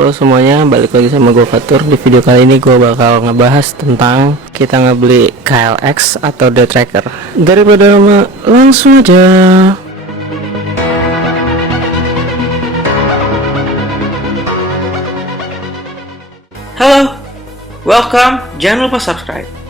Halo semuanya, balik lagi sama gue Fatur. Di video kali ini gue bakal ngebahas tentang kita ngebeli KLX atau Day Tracker. Daripada lama, langsung aja. Halo, welcome. Jangan lupa subscribe.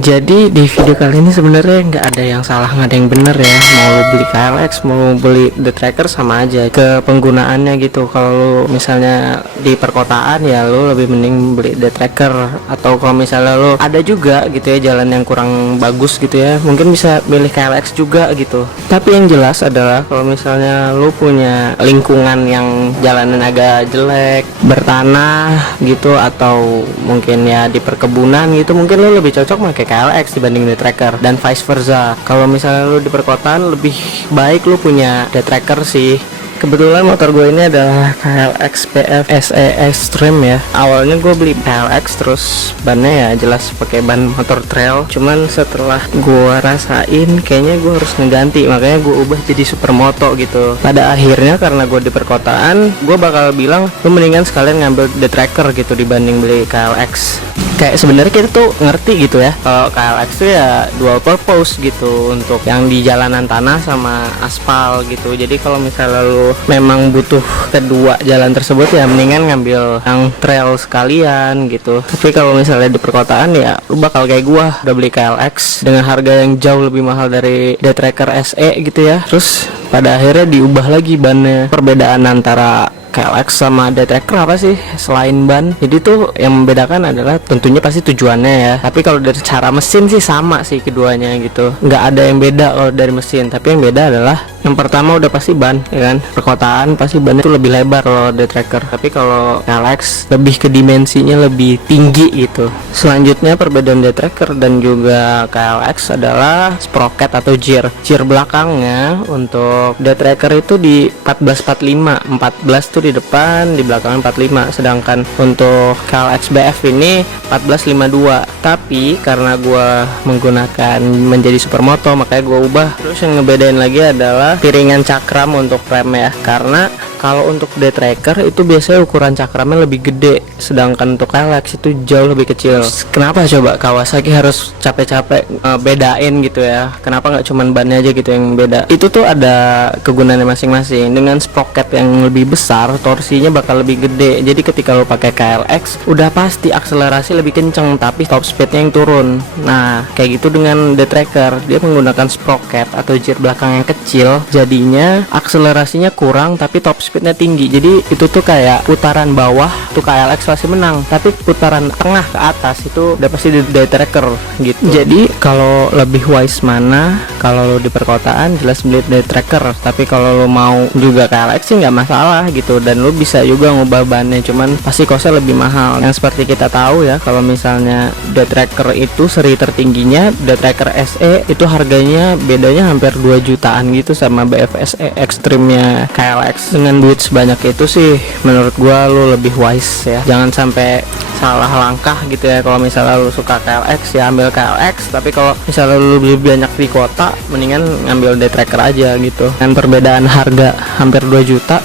Jadi di video kali ini sebenarnya nggak ada yang salah, nggak ada yang bener ya. Mau lo beli KLX, mau lo beli Day Tracker sama aja ke penggunaannya gitu. Kalau lo misalnya di perkotaan ya lo lebih mending beli Day Tracker. Atau kalau misalnya lo ada juga gitu ya jalan yang kurang bagus gitu ya, mungkin bisa pilih KLX juga gitu. Tapi yang jelas adalah kalau misalnya lo punya lingkungan yang jalanan agak jelek, bertanah gitu, atau mungkin ya di perkebunan gitu, mungkin lo lebih cocok pakai KLX dibanding Day Tracker, dan vice versa. Kalau misalnya lu di perkotaan lebih baik lu punya Day Tracker sih. Kebetulan motor gue ini adalah KLX PF SE Extreme ya. Awalnya gue beli KLX, terus bannya ya jelas pakai ban motor trail. Cuman setelah gue rasain kayaknya gue harus ngeganti, makanya gue ubah jadi supermoto gitu. Pada akhirnya karena gue di perkotaan, gue bakal bilang lu mendingan sekalian ngambil Day Tracker gitu dibanding beli KLX. Kayak sebenarnya kita tuh ngerti gitu ya, kalau KLX tuh ya dual purpose gitu, untuk yang di jalanan tanah sama aspal gitu. Jadi kalau misalnya lu memang butuh kedua jalan tersebut ya mendingan ngambil yang trail sekalian gitu. Tapi kalau misalnya di perkotaan ya lu bakal kayak gua, udah beli KLX dengan harga yang jauh lebih mahal dari Day Tracker SE gitu ya. Terus pada akhirnya diubah lagi bannya. Perbedaan antara KLX sama Day Tracker apa sih selain ban? Jadi tuh yang membedakan adalah tentunya pasti tujuannya ya. Tapi kalau dari cara mesin sih sama sih keduanya gitu. Nggak ada yang beda kalau dari mesin. Tapi yang beda adalah yang pertama udah pasti ban, ya kan? Perkotaan pasti bannya itu lebih lebar kalau Day Tracker. Tapi kalau KLX lebih ke dimensinya lebih tinggi gitu. Selanjutnya perbedaan Day Tracker dan juga KLX adalah sprocket atau gear. Gear belakangnya untuk Day Tracker itu di 1445, 14 tuh di depan, di belakang 45. Sedangkan untuk KLX BF ini 1452. Tapi karena gua menggunakan menjadi supermoto, makanya gua ubah. Terus yang ngebedain lagi adalah piringan cakram untuk rem ya. Karena kalau untuk Day Tracker itu biasanya ukuran cakramnya lebih gede, sedangkan untuk KLX itu jauh lebih kecil. Kenapa coba Kawasaki harus capek-capek bedain gitu ya? Kenapa nggak cuman bannya aja gitu yang beda? Itu tuh ada kegunaannya masing-masing. Dengan sprocket yang lebih besar, torsinya bakal lebih gede. Jadi ketika lo pakai KLX, udah pasti akselerasi lebih kenceng, tapi top speednya yang turun. Nah, kayak gitu dengan Day Tracker, dia menggunakan sprocket atau gear belakang yang kecil, jadinya akselerasinya kurang, tapi top speednya tinggi. Jadi itu tuh kayak putaran bawah tuh KLX pasti menang, tapi putaran tengah ke atas itu udah pasti di Day Tracker gitu. Jadi kalau lebih wise mana, kalau lo di perkotaan jelas beli Day Tracker, tapi kalau lo mau juga KLX sih nggak masalah gitu, dan lo bisa juga ngubah bannya, cuman pasti costnya lebih mahal. Yang seperti kita tahu ya, kalau misalnya Day Tracker itu seri tertingginya Day Tracker SE itu harganya bedanya hampir 2 jutaan gitu sama BFSE Extreme-nya KLX. Dengan duit sebanyak itu sih menurut gua lu lebih wise ya, jangan sampai salah langkah gitu ya. Kalau misalnya lu suka KLX ya ambil KLX, tapi kalau misalnya lu lebih banyak di kota mendingan ngambil Day Tracker aja gitu. Dan perbedaan harga hampir 2 juta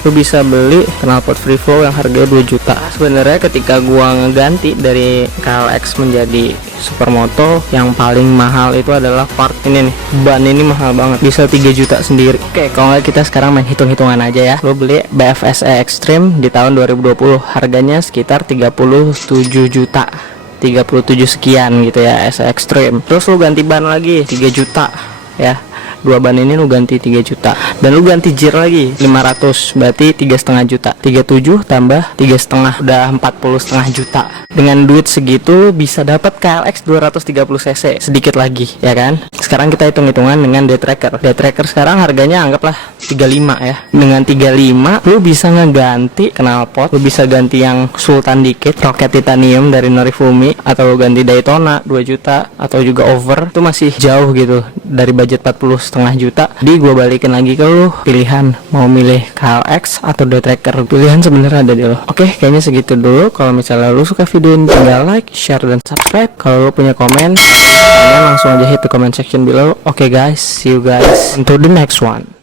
lu bisa beli knalpot free flow yang harganya 2 juta. Sebenarnya ketika gua ngeganti dari KLX menjadi supermoto, yang paling mahal itu adalah part ini nih. Ban ini mahal banget, bisa 3 juta sendiri. Oke, kalau nggak kita sekarang main hitung-hitungan aja ya. Lu beli BFSE Extreme di tahun 2020, harganya sekitar 37 juta. 37 sekian gitu ya, SE Extreme. Terus lu ganti ban lagi 3 juta ya. Dua ban ini lu ganti 3 juta, dan lu ganti gear lagi 500, berarti 3,5 juta. 37 tambah 3,5 udah 40,5 juta. Dengan duit segitu lu bisa dapat KLX 230 cc, sedikit lagi ya kan. Sekarang kita hitung-hitungan dengan Day Tracker. Day Tracker sekarang harganya anggaplah 35 ya. Dengan 35 lu bisa ngeganti knalpot, lu bisa ganti yang Sultan dikit, Rocket Titanium dari Norifumi, atau lu ganti Daytona 2 juta, atau juga over. Itu masih jauh gitu dari budget 40,5 juta. Jadi gue balikin lagi ke lu, pilihan mau milih KLX atau Day Tracker, pilihan sebenarnya ada di lo. Oke, kayaknya segitu dulu. Kalau misalnya lu suka video ini tinggal like, share, dan subscribe. Kalau lu punya komen, langsung aja hit the comment section below. Oke guys, see you guys into the next one.